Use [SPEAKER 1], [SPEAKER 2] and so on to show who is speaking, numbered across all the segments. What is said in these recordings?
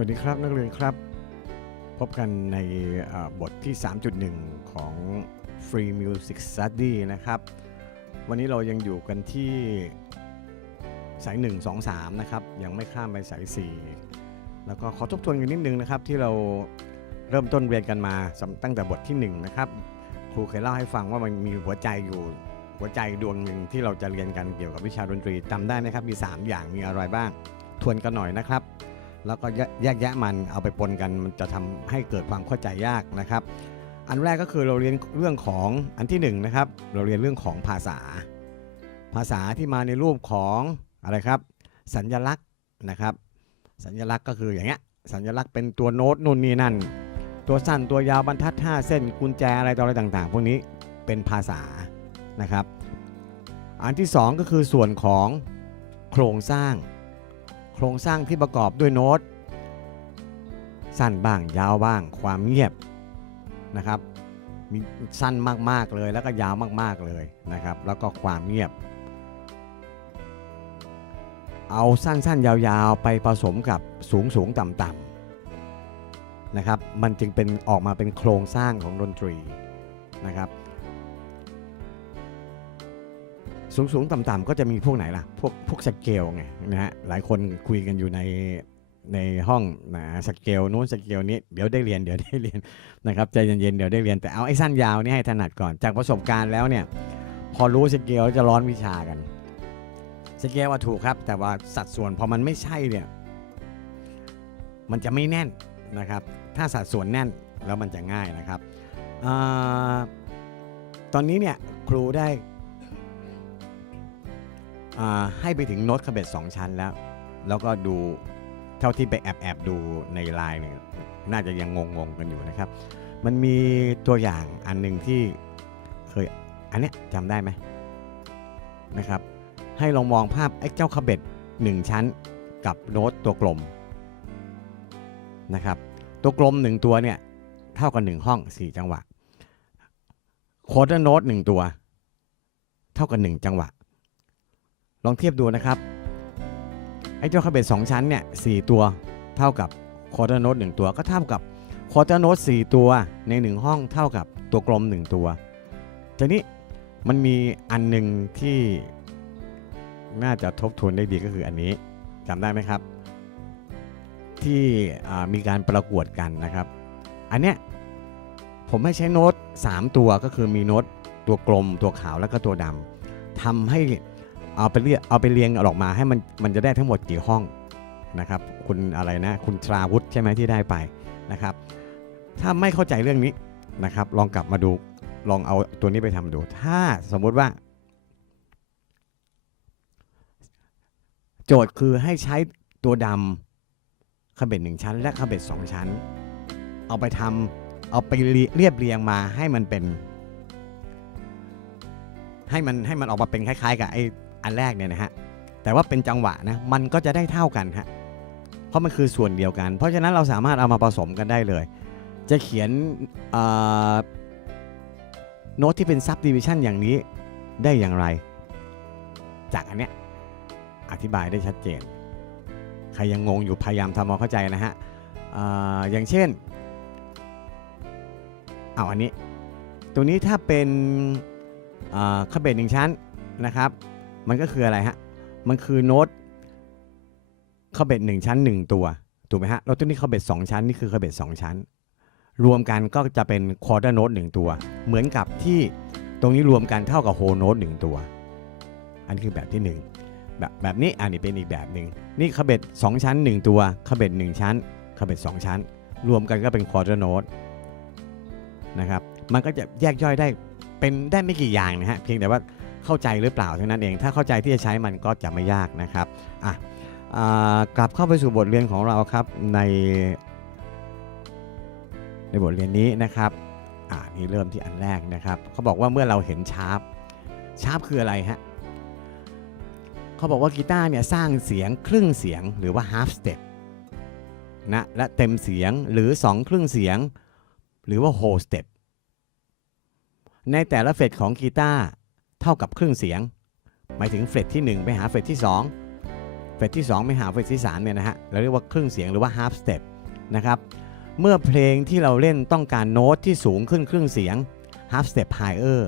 [SPEAKER 1] วัสดีครับนักเรียนครับ พบกันในเอ่อบทที่ 3.1 ของ Free Music Study นะครับ วันนี้เรายังอยู่กันที่สาย 1 2 3 นะครับ ยังไม่ข้ามไปสาย 4 แล้วก็ขอทบทวนกันนิดนึงนะครับ ที่เราเริ่มต้นเรียนกันมาตั้งแต่บทที่ 1 นะครับ ครูเคยเล่าให้ฟังว่ามันมีหัวใจอยู่หัวใจดวงหนึ่งที่เราจะเรียนกันเกี่ยวกับวิชาดนตรีจำได้ไหมครับมี 3 อย่างมีอะไรบ้าง ทวนกันหน่อยนะครับ แล้วก็แยกแยะมันเอาไปปนกันมันจะทำให้เกิดความเข้าใจยากนะครับ อันแรกก็คือเราเรียนเรื่องของอันที่หนึ่งนะครับเราเรียนเรื่องของภาษา ภาษาที่มาในรูปของอะไรครับสัญลักษณ์นะครับ สัญลักษณ์ก็คืออย่างเงี้ยสัญลักษณ์เป็นตัวโน้ตนู่นนี่นั่น ตัวสั้นตัวยาวบรรทัด 5 เส้นกุญแจอะไรต่ออะไรต่างๆ พวกนี้เป็นภาษานะครับ อันที่สองก็คือส่วนของโครงสร้าง โครงสร้างที่ประกอบด้วยโน้ต สั้นบ้างยาวบ้าง ความเงียบนะครับมีสั้นมากๆเลยแล้วก็ยาวมากๆเลยนะครับ แล้วก็ความเงียบ เอาสั้นๆยาวๆไปผสมกับสูงสูงๆต่ำๆนะครับ มันจึงเป็นออกมาเป็นโครงสร้างของดนตรีนะครับ สูงสูงๆต่ำๆก็จะมีพวกไหนล่ะ พวกพวกสเกลไงนะฮะหลายคนคุยกันอยู่ในในห้องนะสเกลนู้นสเกลนี้เดี๋ยวได้เรียนเดี๋ยวได้เรียนนะครับใจเย็นๆเดี๋ยวได้เรียนแต่เอาไอ้สั้นยาวนี่ให้ถนัดก่อน จากประสบการณ์แล้วเนี่ย พอรู้สเกลจะร้อนวิชากันสเกลว่าถูกครับ แต่ว่าสัดส่วนพอมันไม่ใช่เนี่ยมันจะไม่แน่นนะครับ ถ้าสัดส่วนแน่นแล้วมันจะง่ายนะครับอตอนนี้เนี่ยครูได้ ให้ไปถึงโน้ตคาเบตสองชั้นแล้ว แล้วก็ดูเท่าที่ไปแอบแอบดูในไลน์เนี่ยน่าจะยังงงๆกันอยู่นะครับ มันมีตัวอย่างอันหนึ่งที่เคยอันเนี้ยจำได้ไหมนะครับ ให้ลองมองภาพไอ้เจ้าคาเบตหนึ่งชั้นกับโน้ตตัวกลมนะครับ ตัวกลมหนึ่งตัวเนี่ยเท่ากับหนึ่งห้องสี่จังหวะโคดโน้ตหนึ่งตัว เท่ากับหนึ่งจังหวะ ลองเทียบดูนะครับ ไอ้เจ้าคาเบตสองชั้นเนี่ยสตัวเท่ากับคอเตอร์โน้ตหนึ่งตัวก็เท่ากับคอเตอร์โน้ตสตัวในหนึ่งห้องเท่ากับตัวกลมหนึ่งตัวทีนี้มันมีอันหนึ่งที่น่าจะทบทวนได้ดีก็คืออันนี้จำได้ไหมครับ ที่มีการประกวดกันนะครับ อันเนี้ยผมให้ใช้โน้ต 3 ตัวก็คือมีโน้ตตัวกลมตัวขาวแล้วก็ตัวดำทำให้ เอาไปเรียเอาไปเรียงออกมาให้มันมันจะได้ทั้งหมดกี่ห้องนะครับ คุณอะไรนะ คุณตราวุฒิใช่ไหมที่ได้ไปนะครับ ถ้าไม่เข้าใจเรื่องนี้นะครับ ลองกลับมาดูลองเอาตัวนี้ไปทำดู ถ้าสมมุติว่า โจทย์คือให้ใช้ตัวดำคาเบ็ดหนึ่งชั้น และคาเบ็ดสองชั้น เอาไปทำเอาไปเรียเรียบเรียงมาให้มันเป็น ให้มันให้มันออกมาเป็นคล้ายๆ กับไอ้ อันแรกเนี่ยนะฮะแต่ว่าเป็นจังหวะนะมันก็จะได้เท่ากันฮะเพราะมันคือส่วนเดียวกัน เพราะฉะนั้นเราสามารถเอามาผสมกันได้เลย จะเขียนโน้ตที่เป็นซับดิวิชันอย่างนี้ได้อย่างไร จากอันเนี้ยอธิบายได้ชัดเจน ใครยังงงอยู่พยายามทำความเข้าใจนะฮะออย่างเช่นเอาอันนี้ ตัวนี้ถ้าเป็นคาเบตหนึ่งชั้นนะครับ มันก็คืออะไรฮะ มันคือโน้ตคาเบตหนึ่งชั้น1ตัว ถูกไหมฮะ แล้วตัวนี้คาเบตสองชั้น นี่คือคาเบตสองชั้น รวมกันก็จะเป็นควอเตอร์โน้ตหนึ่งตัว เหมือนกับที่ตรงนี้รวมกันเท่ากับโฮโน้ตหนึ่งตัว อันนี้คือแบบที่ 1 แบบแบบนี้อันนี้เป็นอีกแบบหนึ่งนี่คาเบตสองชั้น 1 ตัวคาเบตหนึ่งชั้นคาเบตสองชั้น รวมกันก็เป็นควอเตอร์โน้ตนะครับ มันก็จะแยกย่อยได้เป็นได้ไม่กี่อย่างนะฮะ เพียงแต่ว่า เข้าใจหรือเปล่าเท่านั้นเอง ถ้าเข้าใจที่จะใช้มันก็จะไม่ยากนะครับอะกลับเข้าไปสู่บทเรียนของเราครับในในบทเรียนนี้นะครับอ่านี่เริ่มที่อันแรกนะครับเขาบอกว่าเมื่อเราเห็นชาร์ปชาร์ปคืออะไรฮะเขาบอกว่ากีตาร์เนี่ยสร้างเสียงครึ่งเสียงหรือว่า half step นะและเต็มเสียงหรือ 2 ครึ่งเสียง หรือว่า whole step ในแต่ละเฟสของกีตาร์ เท่ากับครึ่งเสียง หมายถึงเฟสที่ 1 ไปหาเฟสที่ 2 เฟสที่ 2 ไปหาเฟสที่3เนี่ยนะฮะเราเรียกว่าครึ่งเสียงหรือว่า half step นะครับเมื่อเพลงที่เราเล่นต้องการโน้ตที่สูงขึ้นครึ่งเสียง half step higher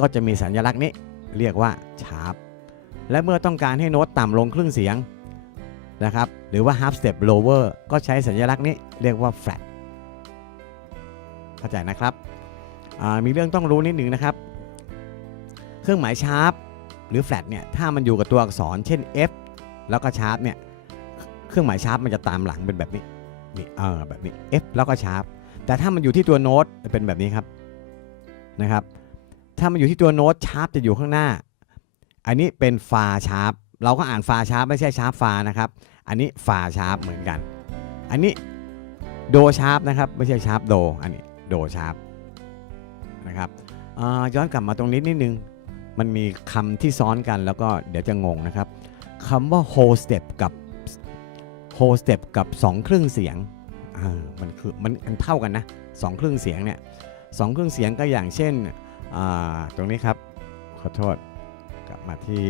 [SPEAKER 1] ก็จะมีสัญลักษณ์นี้เรียกว่า sharp และเมื่อต้องการให้โน้ตต่ำลงครึ่งเสียงนะครับหรือว่า half step lower ก็ใช้สัญลักษณ์นี้เรียกว่า flat เข้าใจนะครับมีเรื่องต้องรู้นิดหนึ่งนะครับ รื่องหมาย sharp หรือ flat เนี่ยถ้ามันอยู่กับตัวอักษร เช่น F แล้วก็ sharp เนี่ยเครื่องหมาย sharp มันจะตามหลังเป็นแบบนี้นี่เออแบบนี้ F แล้วก็ sharp แต่ถ้ามันอยู่ที่ตัวโน้ตจะเป็นแบบนี้ครับนะครับ ถ้ามันอยู่ที่ตัวโน้ต sharp จะอยู่ข้างหน้า อันนี้เป็นฟา sharp เราก็อ่านฟา sharp ไม่ใช่ sharp ฟานะครับ อันนี้ฟา sharp เหมือนกัน อันนี้โด sharp นะครับไม่ใช่ sharp โด อันนี้โด sharp นะครับอ่าย้อนกลับมาตรงนี้นิดนึง มันมีคำที่ซ้อนกันแล้วก็เดี๋ยวจะงงนะครับคำว่า whole step กับ whole step กับ 2 ครึ่งเสียงมันคือมันมันเท่ากันนะสองครึ่งเสียงเนี่ยสองครึ่งเสียงก็อย่างเช่นตรงนี้ครับ ขอโทษกลับมาที่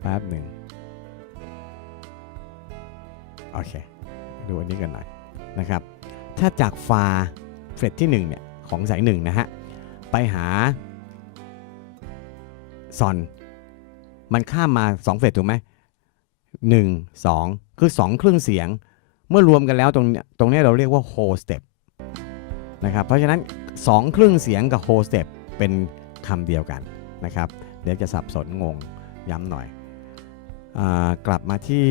[SPEAKER 1] แป๊บหนึ่งโอเค ดูอันนี้กันหน่อยนะครับ ถ้าจากฟาเฟรตที่1เนี่ยของสาย1นะฮะ ไปหา ซอน มันข้ามมา2เฟรตถูกไหมหนึ่งสองคือ 2 ครึ่งเสียง เมื่อรวมกันแล้วตรงตรงนี้เราเรียกว่า whole step นะครับเพราะฉะนั้น 2 ครึ่งเสียงกับ whole step เป็นคำเดียวกันนะครับ เดี๋ยวจะสับสนงงย้ำหน่อยอกลับมาที่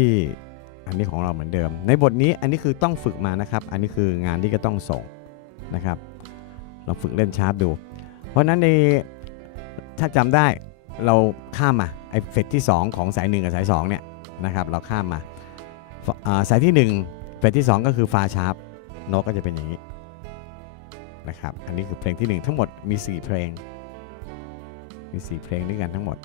[SPEAKER 1] อันนี้ของเราเหมือนเดิม ในบทนี้อันนี้คือต้องฝึกมานะครับ อันนี้คืองานที่ก็ต้องส่งนะครับลองฝึกเล่นชาร์ปดู เพราะฉะนั้นในถ้าจำได้ เราข้ามมาไอ้เฟสที่ 2 ของสาย 1 กับสาย2เนี่ยนะครับเราข้ามมาสายที่ 1 เฟสที่ 2 ก็คือฟาชาร์ปโน้ตก็จะเป็นอย่างนี้นะครับอันนี้คือเพลงที่ 1 ทั้งหมดมี 4 เพลง มี 4 เพลงด้วยกันทั้งหมด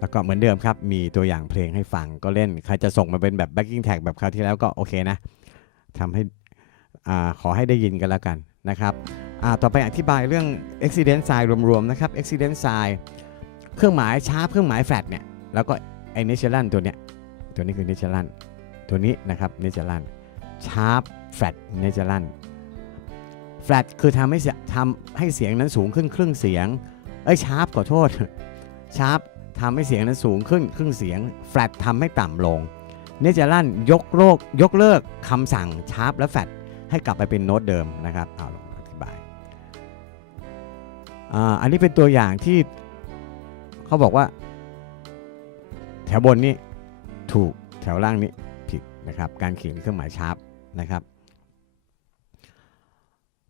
[SPEAKER 1] แล้วก็เหมือนเดิมครับมีตัวอย่างเพลงให้ฟังก็เล่น ใครจะส่งมาเป็นแบบ backing tag แบบคราวที่แล้วก็โอเคนะทำให้อ่าขอให้ได้ยินกันแล้วกันนะครับ ต่อไปอธิบายเรื่อง accident sign รวมๆนะครับ accident sign เครื่องหมายชาร์ปเครื่องหมาย flat เนี่ย แล้วก็ไอ้ natural ตัวเนี้ย ตัวนี้คือ natural ตัวนี้นะครับ natural sharp flat natural flat คือทำให้เสียทำให้เสียงนั้นสูงขึ้นครึ่งเสียง เอ้ย sharp ขอโทษ sharp ทำให้เสียงนั้นสูงขึ้นครึ่งเสียง flat ทำให้ต่ำลงเนเจอรันยกโลกยกเลิกคำสั่ง sharp และ flat ให้กลับไปเป็นโน้ตเดิมนะครับเอาลง อันนี้เป็นตัวอย่างที่เขาบอกว่า แถวบนนี้ถูกแถวล่างนี้ผิดนะครับ การเขียนเครื่องหมาย sharp นะครับ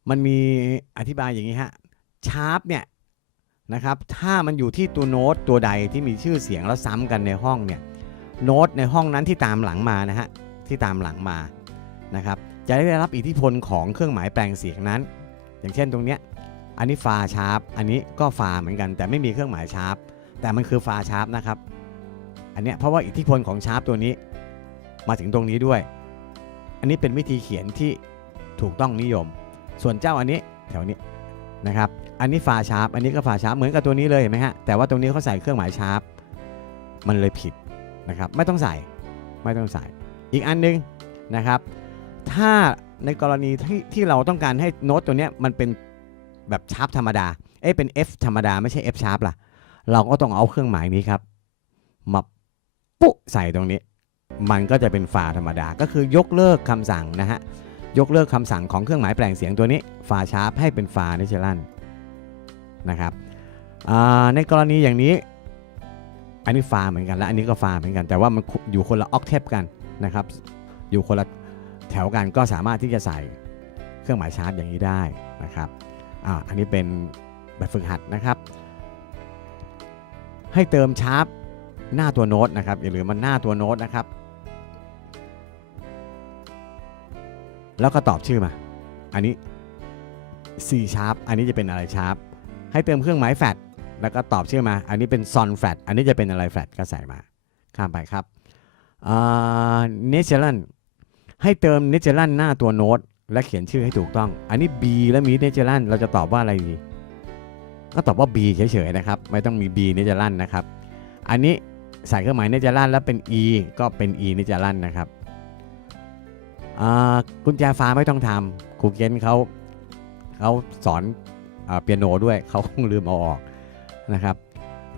[SPEAKER 1] มันมีอธิบายอย่างนี้ฮะ sharp เนี่ยนะครับถ้ามันอยู่ที่ตัวโน้ตตัวใดที่มีชื่อเสียงแล้วซ้ำกันในห้องเนี่ยโน้ตในห้องนั้นที่ตามหลังมานะฮะที่ตามหลังมานะครับจะได้รับอิทธิพลของเครื่องหมายแปลงเสียงนั้น อย่างเช่นตรงเนี้ย อันนี้ฟาชาร์ปอันนี้ก็ฟาเหมือนกัน แต่ไม่มีเครื่องหมายชาร์ปแต่มันคือฟาชาร์ปนะครับ อันเนี้ยเพราะว่าอิทธิพลของชาร์ปตัวนี้ มาถึงตรงนี้ด้วย อันนี้เป็นวิธีเขียนที่ถูกต้องนิยม ส่วนเจ้าอันนี้แถวนี้นะครับ อันนี้ฟาชาร์ปอันนี้ก็ฟาชาร์ปเหมือนกับตัวนี้เลยเห็นไหมฮะ แต่ว่าตรงนี้เขาใส่เครื่องหมายชาร์ปมันเลยผิดนะครับ ไม่ต้องใส่ ไม่ต้องใส่ อีกอันนึงนะครับ ถ้าในกรณีที่ที่เราต้องการให้โน้ตตัวนี้มันเป็น แบบชาร์ปธรรมดา เอ้ยเป็น F ธรรมดาไม่ใช่ F ชาร์ปล่ะ เราก็ต้องเอาเครื่องหมายนี้ครับ มาปุ๊ใส่ตรงนี้ มันก็จะเป็นฟาธรรมดา ก็คือยกเลิกคำสั่งนะฮะ ยกเลิกคำสั่งของเครื่องหมายแปลงเสียงตัวนี้ฟาชาร์ปให้เป็นฟาเนเชอรัลนะครับ ในกรณีอย่างนี้ อันนี้ฟาเหมือนกันและอันนี้ก็ฟาเหมือนกัน แต่ว่ามันอยู่คนละออกเทปกันนะครับ อยู่คนละแถวกันก็สามารถที่จะใส่เครื่องหมายชาร์ปอย่างนี้ได้นะครับ อ่าอันนี้เป็นแบบฝึกหัดนะครับ ให้เติมชาร์ปหน้าตัวโน้ตนะครับอย่าลืมมันหน้าตัวโน้ตนะครับ แล้วก็ตอบชื่อมา อันนี้ C sharp อันนี้จะเป็นอะไร sharp ให้เติมเครื่องหมาย flat แล้วก็ตอบชื่อมา อันนี้เป็น son flat อันนี้จะเป็นอะไร flat ก็ใส่มา ข้ามไปครับอ่า natural ให้เติม natural หน้าตัวโน้ต และเขียนชื่อให้ถูกต้อง อันนี้ B และมี natural เราจะตอบว่าอะไรดี ก็ตอบว่า B เฉยๆนะครับ ไม่ต้องมี B natural นนะครับ อันนี้ใส่เครื่องหมายเนจะลั่นแล้วเป็น e ก็เป็น e เนจะลั่นนะครับอ่ากุญแจฟ้าไม่ต้องทำครูเกนเขาเขาสอนอเปียโนด้วยเขาคงลืมเอาออกนะครับ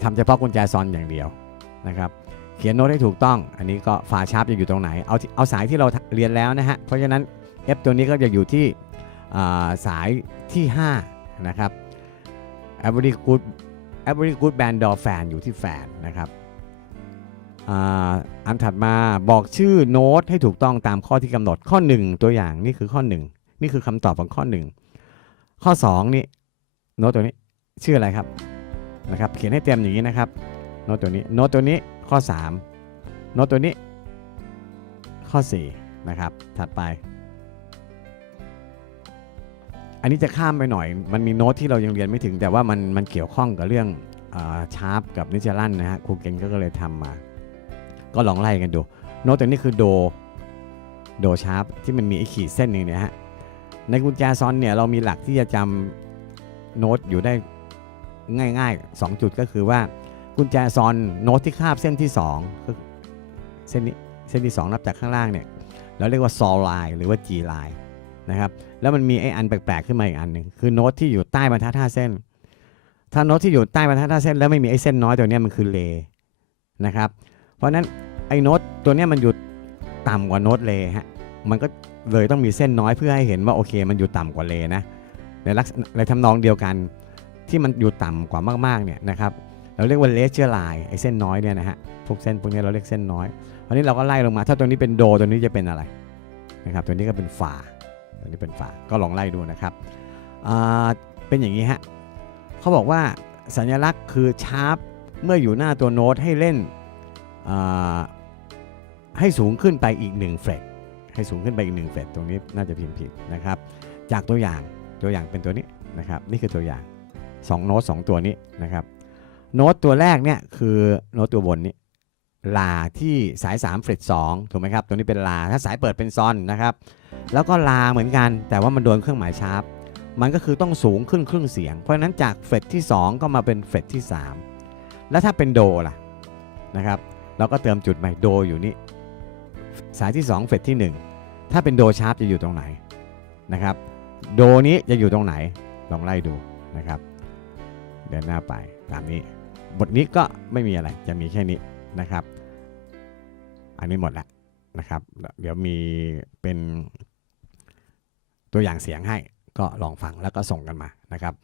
[SPEAKER 1] ทำเฉพาะกุญแจซอนอย่างเดียวนะครับเขียนโน้ตให้ถูกต้อง อันนี้ก็ฝาชาร์ปจะอยู่ตรงไหน เอาเอาสายที่เราเรียนแล้วนะฮะ เพราะฉะนั้น F ตัวนี้ก็จะอยู่ที่าสายที่ 5 นะครับ Every good Every good band door fan อยู่ที่แฟนนะครับอันถัดมาบอกชื่อโน้ตให้ถูกต้องตามข้อที่กำหนดข้อ 1 ตัวอย่างนี่คือข้อ 1 นี่คือคำตอบของข้อ 1 ข้อ 2 นี่โน้ตตัวนี้ชื่ออะไรครับนะครับ เขียนให้เต็มอย่างนี้นะครับโน้ตตัวนี้โน้ตตัวนี้ข้อ 3โน้ตตัวนี้ ข้อ 4 นะครับ ถัดไป อันนี้จะข้ามไปหน่อย มันมีโน้ตที่เรายังเรียนไม่ถึง แต่ว่ามันมันเกี่ยวข้องกับเรื่องชาร์ปกับนิจลันนะฮะครูเก่งก็เลยทำมา ก็ลองไล่กันดู โน้ตตัวนี้คือโด โดชาร์ปที่มันมีไอ้ขีดเส้นหนึ่งเนี่ยฮะ ในกุญแจซอนเนี่ยเรามีหลักที่จะจำโน้ตอยู่ได้ง่ายๆ 2 จุดก็คือว่ากุญแจซอนโน้ตที่คาบเส้นที่2คือเส้นนี้เส้นที่ 2 นับจากข้างล่างเนี่ยเราเรียกว่าซอลไลน์หรือว่า G ไลน์ นะครับแล้วมันมีไอ้อันแปลกๆขึ้นมาอีกอันหนึ่งคือโน้ตที่อยู่ใต้บรรทัดห้าเส้น ถ้าโน้ตที่อยู่ใต้บรรทัดห้าเส้น แล้วไม่มีไอ้เส้นน้อยตัวนี้มันคือเลนะครับเพราะฉะนั้นไอ้โน้ตตัวนี้มันอยู่ต่ำกว่าโน้ตเลฮะมันก็เลยต้องมีเส้นน้อยเพื่อให้เห็นว่าโอเค มันอยู่ต่ำกว่าเลนะในลักษณะในทำนองเดียวกันที่มันอยู่ต่ำกว่ามากๆเนี่ยนะครับเราเรียกว่าเลเชอร์ไลน์ไอ้เส้นน้อยเนี่ยนะฮะพวกเส้นพวกนี้เราเรียกเส้นน้อยอันนี้เราก็ไล่ลงมา ถ้าตัวนี้เป็นโดตัวนี้จะเป็นอะไรนะครับตัวนี้ก็เป็นฟา ตัวนี้เป็นฟาก็ลองไล่ดูนะครับเป็นอย่างนี้ฮะเขาบอกว่าสัญลักษณ์คือชาร์ปเมื่ออยู่หน้าตัวโน้ตให้เล่นให้สูงขึ้นไปอีก1เฟรตให้สูงขึ้นไปอีก1เฟรตตรงนี้น่าจะพิมพ์ผิดนะครับ จากตัวอย่างตัวอย่างเป็นตัวนี้นะครับ นี่คือตัวอย่าง2โน้ต2ตัวนี้นะครับโน้ตตัวแรกเนี่ยคือโน้ตตัวบนนี้ ลาที่สาย3เฟรต2ถูกไหมครับตัวนี้เป็นลา ถ้าสายเปิดเป็นซอนนะครับ แล้วก็ลาเหมือนกัน แต่ว่ามันโดนเครื่องหมายชาร์ป มันก็คือต้องสูงขึ้นครึ่งเสียง เพราะฉะนั้นจากเฟรตที่ 2 ก็มาเป็นเฟรตที่ 3 แล้วถ้าเป็นโดล่ะนะครับ เราก็เติมจุดใหม่โดอยู่นี่ สายที่ 2 เฟรตที่ 1 ถ้าเป็นโดชาร์ปจะอยู่ตรงไหนนะครับ โดนี้จะอยู่ตรงไหน ลองไล่ดูนะครับ เดินหน้าไปตามนี้ บทนี้ก็ไม่มีอะไร จะมีแค่นี้นะครับ อันนี้หมดแล้วนะครับ เดี๋ยวมีเป็นตัวอย่างเสียงให้ก็ลองฟังแล้วก็ส่งกันมานะครับ